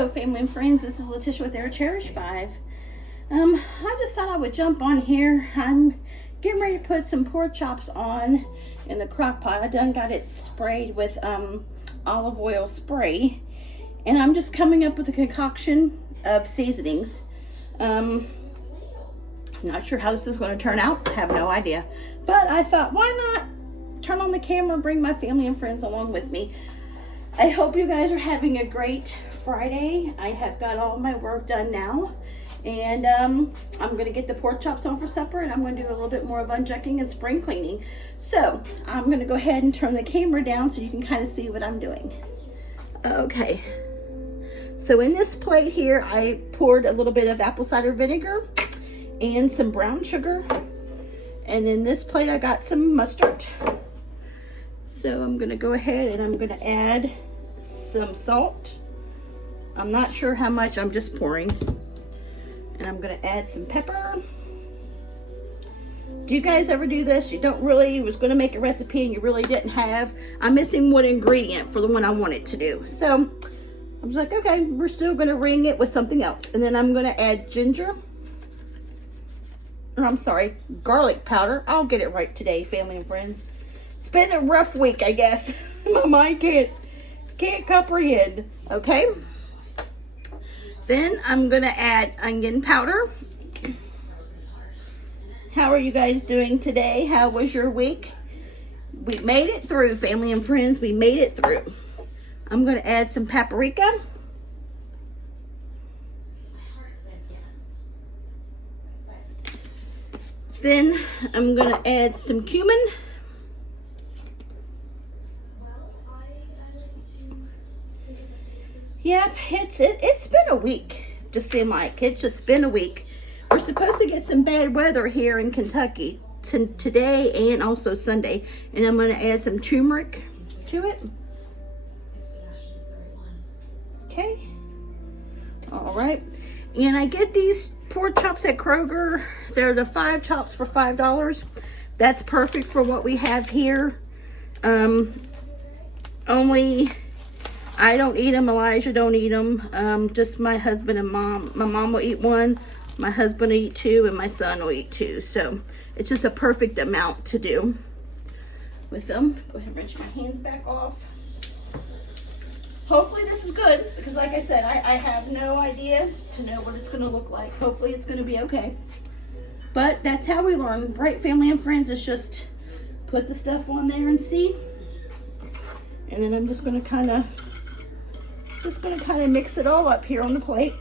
Hello, family and friends. This is Letitia with Our Cherished 5. I just thought I would jump on here. I'm getting ready to put some pork chops on in the crock pot. I done got it sprayed with olive oil spray, and I'm just coming up with a concoction of seasonings. Not sure how this is going to turn out. I have no idea, but I thought, why not turn on the camera and bring my family and friends along with me. I hope you guys are having a great Friday. I have got all my work done now, and I'm going to get the pork chops on for supper, and I'm going to do a little bit more of unjucking and spring cleaning. So I'm going to go ahead and turn the camera down so you can kind of see what I'm doing. Okay, so in this plate here, I poured a little bit of apple cider vinegar and some brown sugar, and in this plate I got some mustard. So I'm going to go ahead and I'm going to add some salt. I'm not sure how much, I'm just pouring. And I'm going to add some pepper. Do you guys ever do this? You was going to make a recipe and you really didn't have. I'm missing one ingredient for the one I wanted to do. So I was like, okay, we're still going to ring it with something else. And then I'm going to add garlic powder. I'll get it right today, family and friends. It's been a rough week, I guess. My mind can't comprehend. Okay. Then I'm gonna add onion powder. How are you guys doing today? How was your week? We made it through, family and friends. We made it through. I'm gonna add some paprika. Then I'm gonna add some cumin. Yep, it's been a week, just seemed like. It's just been a week. We're supposed to get some bad weather here in Kentucky today and also Sunday. And I'm going to add some turmeric to it. Okay. All right. And I get these pork chops at Kroger. They're the 5 chops for $5. That's perfect for what we have here. Only... I don't eat them. Elijah don't eat them. Just my husband and mom. My mom will eat one. My husband will eat 2, and my son will eat 2. So it's just a perfect amount to do with them. Go ahead and rinse my hands back off. Hopefully this is good, because like I said, I have no idea to know what it's going to look like. Hopefully it's going to be okay. But that's how we learn, right, family and friends? Is just put the stuff on there and see. And then I'm just going to kind of mix it all up here on the plate.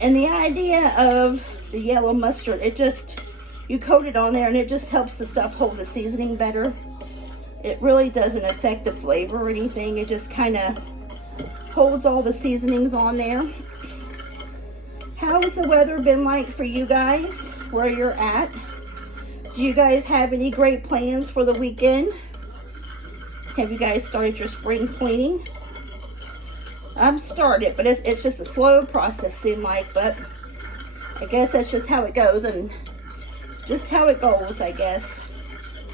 And the idea of the yellow mustard, you coat it on there and it just helps the stuff hold the seasoning better. It really doesn't affect the flavor or anything. It just kind of holds all the seasonings on there. How has the weather been like for you guys, where you're at? Do you guys have any great plans for the weekend? Have you guys started your spring cleaning? I've started, but it's just a slow process, seemed like, but I guess that's just how it goes, and just how it goes, I guess.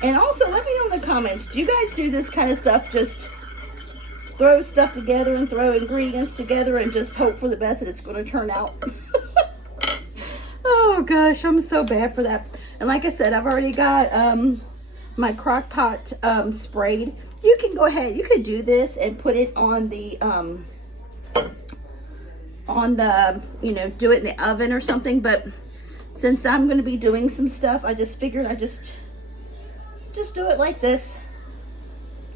And also, let me know in the comments, do you guys do this kind of stuff, just throw stuff together and throw ingredients together and just hope for the best that it's going to turn out? Oh gosh, I'm so bad for that. And like I said, I've already got my crock pot sprayed. You can go ahead, you could do this and put it on the do it in the oven or something, but since I'm going to be doing some stuff, I just figured I just do it like this,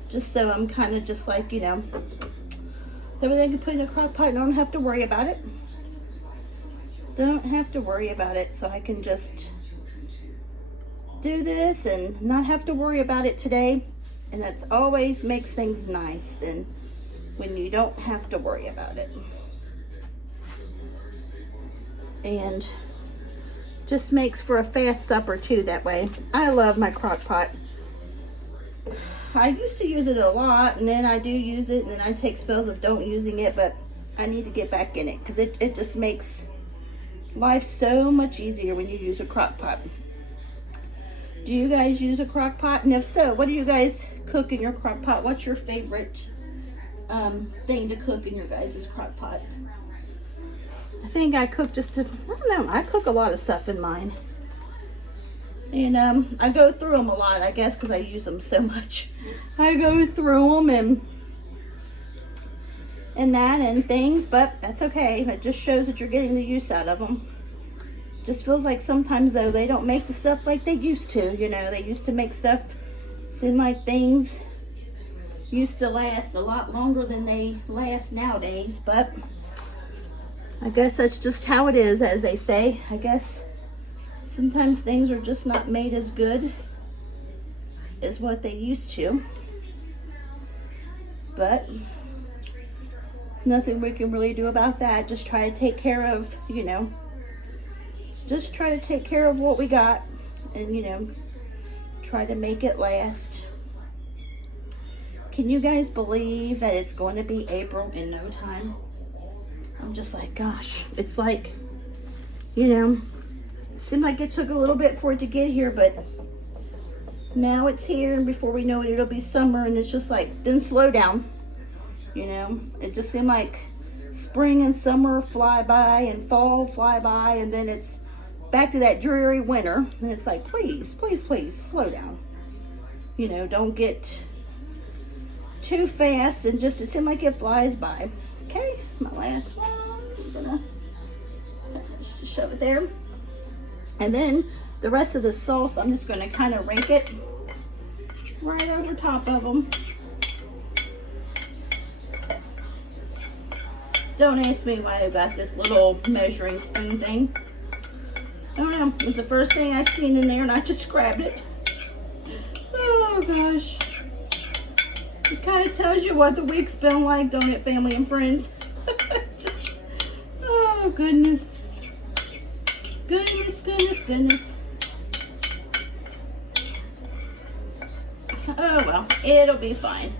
just so I'm kind of just like, everything can put in a crock pot and I don't have to worry about it. So I can just do this and not have to worry about it today. And that's always makes things nice then, when you don't have to worry about it. And just makes for a fast supper too that way. I love my crock pot. I used to use it a lot, and then I do use it, and then I take spells of don't using it, but I need to get back in it, because it just makes life so much easier when you use a crock pot. Do you guys use a crock pot? And if so, what do you guys cook in your crock pot? What's your favorite thing to cook in your guys' crock pot. I think I cook I don't know, I cook a lot of stuff in mine. And I go through them a lot, I guess, because I use them so much. I go through them and things, but that's okay. It just shows that you're getting the use out of them. Just feels like sometimes, though, they don't make the stuff like they used to. You know, they used to make stuff seem like things used to last a lot longer than they last nowadays, but I guess that's just how it is, as they say. I guess sometimes things are just not made as good as what they used to, but nothing we can really do about that. Just try to take care of, you know, just try to take care of what we got, and, you know, try to make it last. Can you guys believe that it's going to be April in no time? I'm just like, gosh, it's like, you know, it seemed like it took a little bit for it to get here, but now it's here, and before we know it, it'll be summer, and it's just like, then slow down. You know, it just seemed like spring and summer fly by and fall fly by, and then it's back to that dreary winter, and it's like, please, please, please, slow down. You know, don't get too fast, and just, it seems like it flies by. Okay, my last one, I'm gonna just shove it there. And then the rest of the sauce, I'm just gonna kind of rake it right over top of them. Don't ask me why I got this little measuring spoon thing. I don't know, it was the first thing I seen in there, and I just grabbed it. Oh gosh. It kind of tells you what the week's been like, don't it, family and friends? Just, oh goodness. Goodness, goodness, goodness. Oh well, it'll be fine.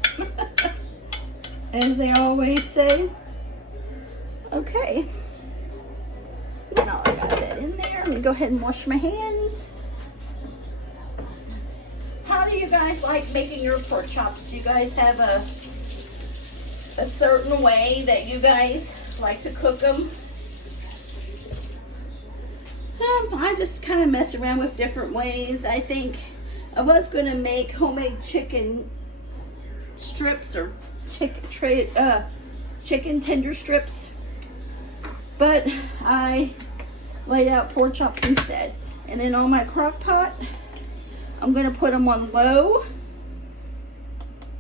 As they always say. Okay. Now I got that in there. Let me go ahead and wash my hands. How do you guys like making your pork chops? Do you guys have a certain way that you guys like to cook them? I just kind of mess around with different ways. I think I was going to make homemade chicken strips, or chicken tender strips, but I laid out pork chops instead. And then on my crock pot, I'm going to put them on low,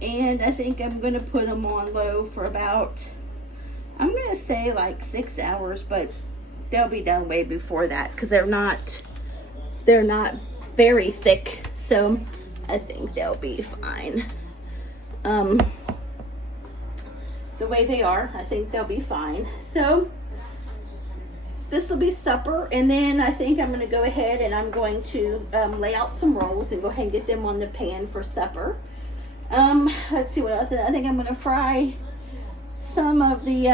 and I think I'm going to put them on low for about, I'm going to say like 6 hours, but they'll be done way before that, because they're not very thick, so I think they'll be fine. The way they are, I think they'll be fine. So this will be supper, and then I think I'm going to go ahead and I'm going to lay out some rolls and go ahead and get them on the pan for supper. Let's see what else. I think I'm going to fry some of the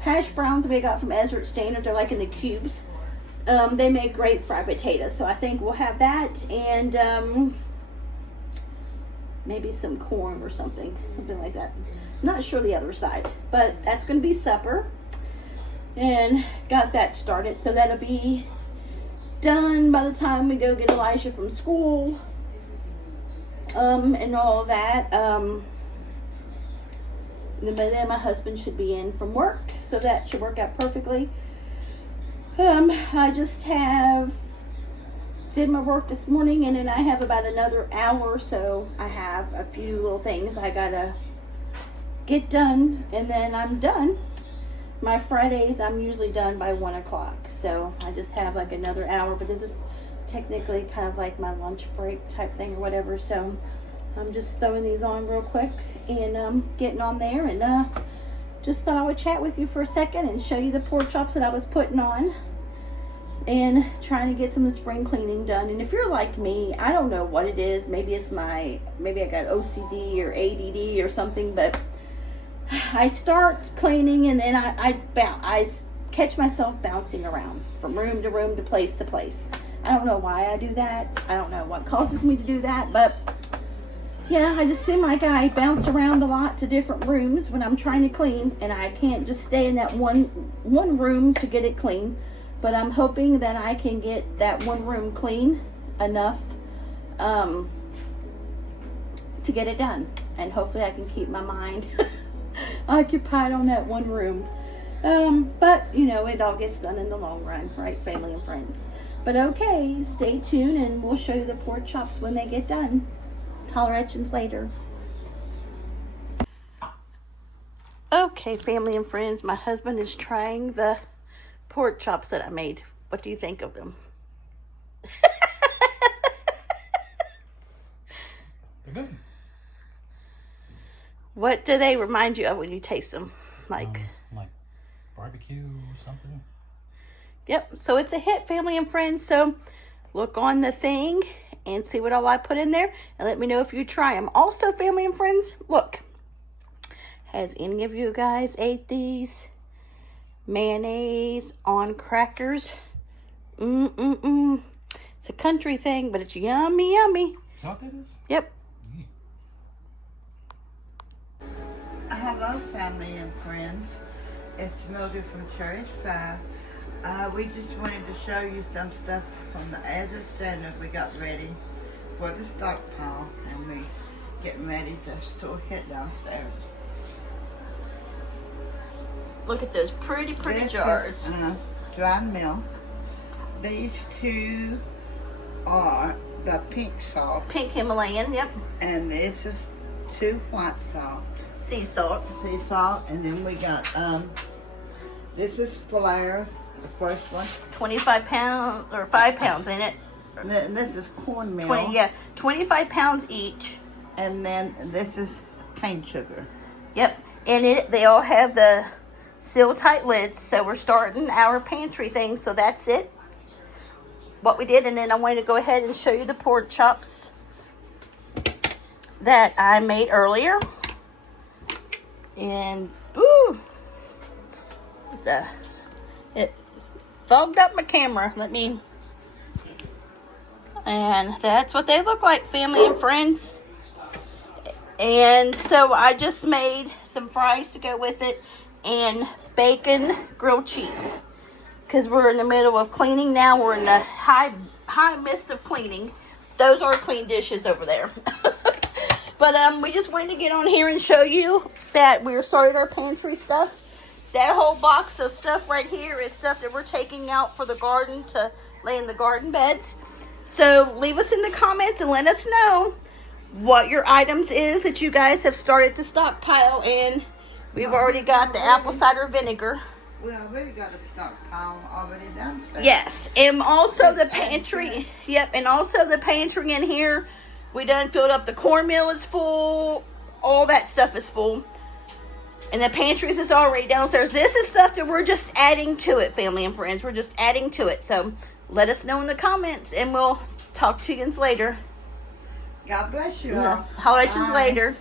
hash browns we got from Ezra Standard. They're like in the cubes. They make great fried potatoes, so I think we'll have that, and maybe some corn or something like that. Not sure the other side, but that's going to be supper. And got that started, so that'll be done by the time we go get Elijah from school, and all of that. And by then my husband should be in from work, so that should work out perfectly. I just did my work this morning, and then I have about another hour or so. I have a few little things I gotta get done, and then I'm done. My Fridays, I'm usually done by 1 o'clock, so I just have like another hour, but this is technically kind of like my lunch break type thing or whatever, so I'm just throwing these on real quick and getting on there, and just thought I would chat with you for a second and show you the pork chops that I was putting on and trying to get some of the spring cleaning done. And if you're like me, I don't know what it is, maybe I got OCD or ADD or something, but I start cleaning, and then I catch myself bouncing around from room to room to place to place. I don't know why I do that. I don't know what causes me to do that, but yeah, I just seem like I bounce around a lot to different rooms when I'm trying to clean, and I can't just stay in that one room to get it clean. But I'm hoping that I can get that one room clean enough to get it done, and hopefully I can keep my mind occupied on that one room. But you know, it all gets done in the long run, right, family and friends? But okay, stay tuned and we'll show you the pork chops when they get done. Holler at you later. Okay, family and friends, my husband is trying the pork chops that I made. What do you think of them? They're good. What do they remind you of when you taste them? Like barbecue or something? Yep, so it's a hit, family and friends. So look on the thing and see what all I put in there, and let me know if you try them. Also, family and friends, look. Has any of you guys ate these mayonnaise on crackers? It's a country thing, but it's yummy, yummy. Is that what that is? Yep. Hello, family and friends. It's Mildred from Cherished 5. We just wanted to show you some stuff from the as of standard we got ready for the stockpile, and we getting ready to store it downstairs. Look at those pretty This jars. is dried milk. These two are the pink salt, Pink Himalayan, yep. and this is 2 white salt. Sea salt. Sea salt, and then we got this is flour, the first one. 25 pounds or 5 pounds in it. This is cornmeal. 25 pounds each. And then this is cane sugar. Yep. And they all have the seal tight lids. So we're starting our pantry thing. So that's it. What we did. And then I wanted to go ahead and show you the pork chops that I made earlier. And ooh, it fogged up my camera. And that's what they look like, family and friends. And so I just made some fries to go with it and bacon grilled cheese, because we're in the middle of cleaning now. We're in the high mist of cleaning. Those are clean dishes over there. But we just wanted to get on here and show you that we started our pantry stuff. That whole box of stuff right here is stuff that we're taking out for the garden to lay in the garden beds. So leave us in the comments and let us know what your items is that you guys have started to stockpile. And we've already got the apple cider vinegar. We already got a stockpile already downstairs. Yes, and also the pantry. Yep, and also the pantry in here. We done filled up. The cornmeal is full. All that stuff is full. And the pantries is already downstairs. This is stuff that we're just adding to it, family and friends. We're just adding to it. So let us know in the comments, and we'll talk to you guys later. God bless you all. Holler at you Bye. later.